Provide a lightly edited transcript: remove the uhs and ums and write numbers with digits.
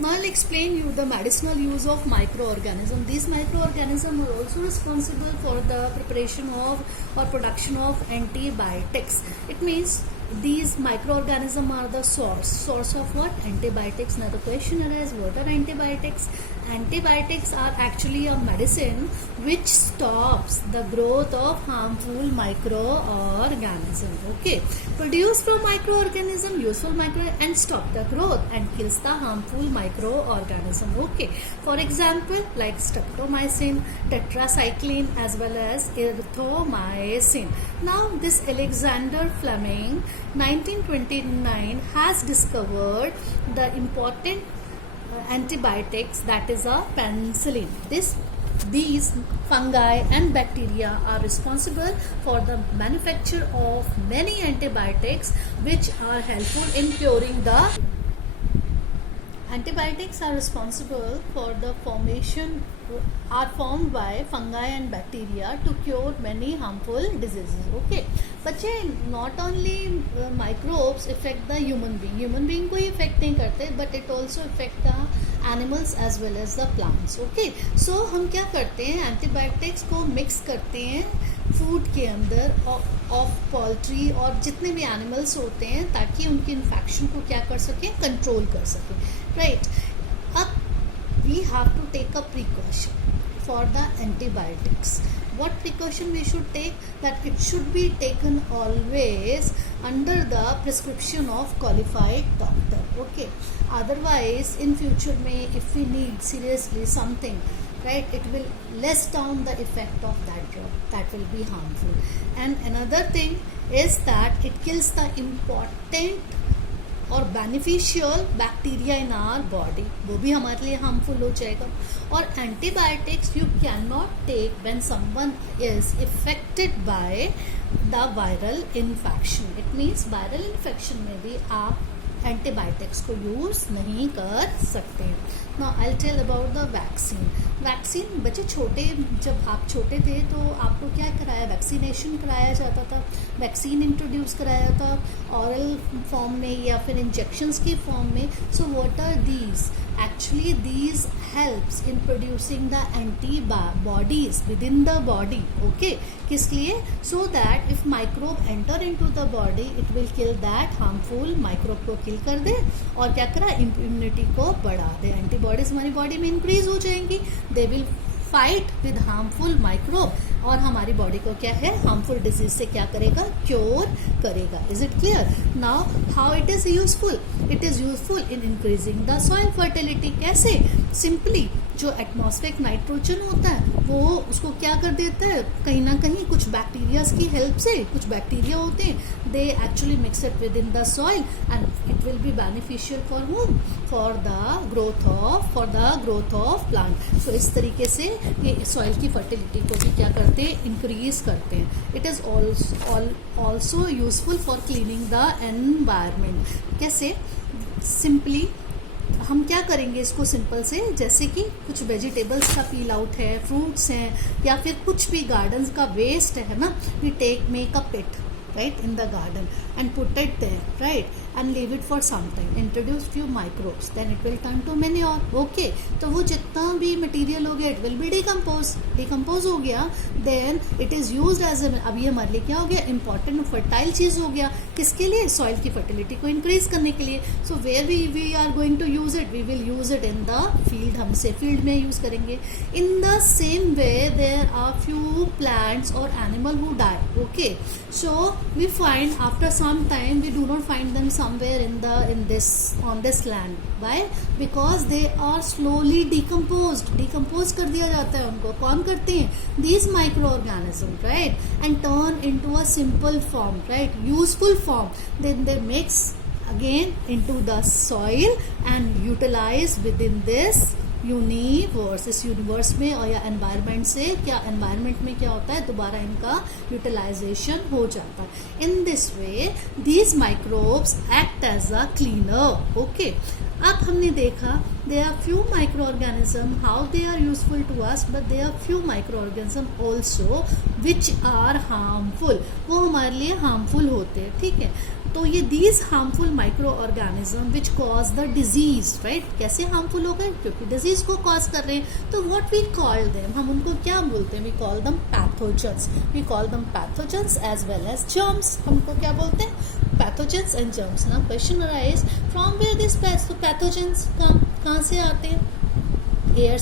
Now I'll explain you the medicinal use of microorganism. These microorganisms are also responsible for the preparation of or production of antibiotics. It means these microorganisms are the source of what? Antibiotics. Now the question arises, what are antibiotics? Antibiotics are actually a medicine which stops the growth of harmful microorganism. Okay, produce from microorganism useful micro and stop the growth and kills the harmful microorganism. Okay, for example, like streptomycin, tetracycline, as well as erythromycin. Now this Alexander Fleming 1929 has discovered the important antibiotics, that is a penicillin. These fungi and bacteria are responsible for the manufacture of many antibiotics which are helpful in curing the antibiotics are responsible for the formation are formed by fungi and bacteria to cure many harmful diseases. Okay, बच्चे not only microbes affect the human being को ही affect नहीं करते, but it also affect the animals as well as the plants. Okay, so हम क्या करते हैं, antibiotics को mix करते हैं फूड के अंदर ऑफ पोल्ट्री और जितने भी एनिमल्स होते हैं ताकि उनकी इन्फेक्शन को क्या कर सकें, कंट्रोल कर सकें. राइट, अब we have to take a precaution for the antibiotics. What precaution we should take? That it should be taken always under the prescription of qualified doctor. Okay, otherwise in future में if we need seriously something, right, it will less down the effect of that drug, that will be harmful. And another thing is that it kills the important और beneficial bacteria in our body, वो भी हमारे लिए harmful हो जाएगा. और antibiotics you can not take when someone is affected by the viral infection. It means viral infection में भी आप एंटीबायोटिक्स को यूज़ नहीं कर सकते हैं. Now I will tell about the vaccine. Vaccine बच्चे छोटे, जब आप छोटे थे तो आपको क्या कराया, वैक्सीनेशन कराया जाता था, वैक्सीन इंट्रोड्यूस कराया था ऑरल फॉर्म में या फिर इंजेक्शंस की फॉर्म में. So what are these? Actually these helps in producing the antibodies within the body. Okay, किस लिए? So that if microbe enter into the body it will kill that harmful microbe को kill कर दे और क्या करा, immunity को बढ़ा दे. Antibodies हमारी बॉडी में इंक्रीज हो जाएंगी, they will fight with harmful microbe और हमारी बॉडी को क्या है, हार्मफुल डिजीज से क्या करेगा, क्योर करेगा. Is it clear? Now how it is useful? It is useful in increasing the soil fertility. कैसे? सिंपली जो एटमॉस्फेरिक नाइट्रोजन होता है वो उसको क्या कर देता है, कहीं ना कहीं कुछ बैक्टीरियाज की हेल्प से, कुछ बैक्टीरिया होते हैं they actually mix it with in the soil and it will be beneficial for whom? For the growth of plant. So इस तरीके से ये सॉइल की फर्टिलिटी को भी क्या करते हैं, इंक्रीज करते हैं. It is also useful for cleaning the environment. कैसे? सिंपली हम क्या करेंगे इसको सिंपल से, जैसे कि कुछ वेजिटेबल्स का पील आउट है, फ्रूट्स हैं या फिर कुछ भी गार्डन्स का वेस्ट है ना, we make a pit right in the garden and put it there, right, and leave it for some time, introduce few microbes, then it will turn to manure. Okay, तो वो जितना भी material हो गया it will be decompose हो गया, then it is used as a, अब ये हमारे लिए क्या हो गया, important फर्टाइल चीज़ हो गया. किसके लिए? सॉइल की फर्टिलिटी को इंक्रीज करने के लिए. So where we are going to use it, we will use it in the field, हमसे फील्ड में यूज करेंगे. In the same way there are few plants और animal who die. Okay, so we find after some time we do not find them somewhere on this land. Why? Because they are slowly decompose कर दिया जाता है उनको. कौन करते हैं? These microorganisms, right, and turn into a simple form, right, useful form. Then they mix again into the soil and utilize within this universe. इस universe में और या एनवायरनमेंट से क्या, एनवायरनमेंट में क्या होता है, दोबारा इनका यूटिलाइजेशन हो जाता है. In this way these microbes act as a cleaner. Okay, अब हमने देखा they are few micro organism, how they are useful to us, but they are few micro organism also which are harmful, वो हमारे लिए harmful होते हैं, ठीक है। तो ये these harmful micro organism which cause the disease, right, कैसे हार्मफुल हो गए, क्योंकि डिजीज को कॉज कर रहे हैं। तो व्हाट वी कॉल देम, हम उनको क्या बोलते हैं, we call them pathogens, we call them pathogens as well as germs, हमको क्या बोलते हैं, पैथोजेंस एंड जर्म्स। ना question arise from where this pathogens कहाँ से आते हैं, एयर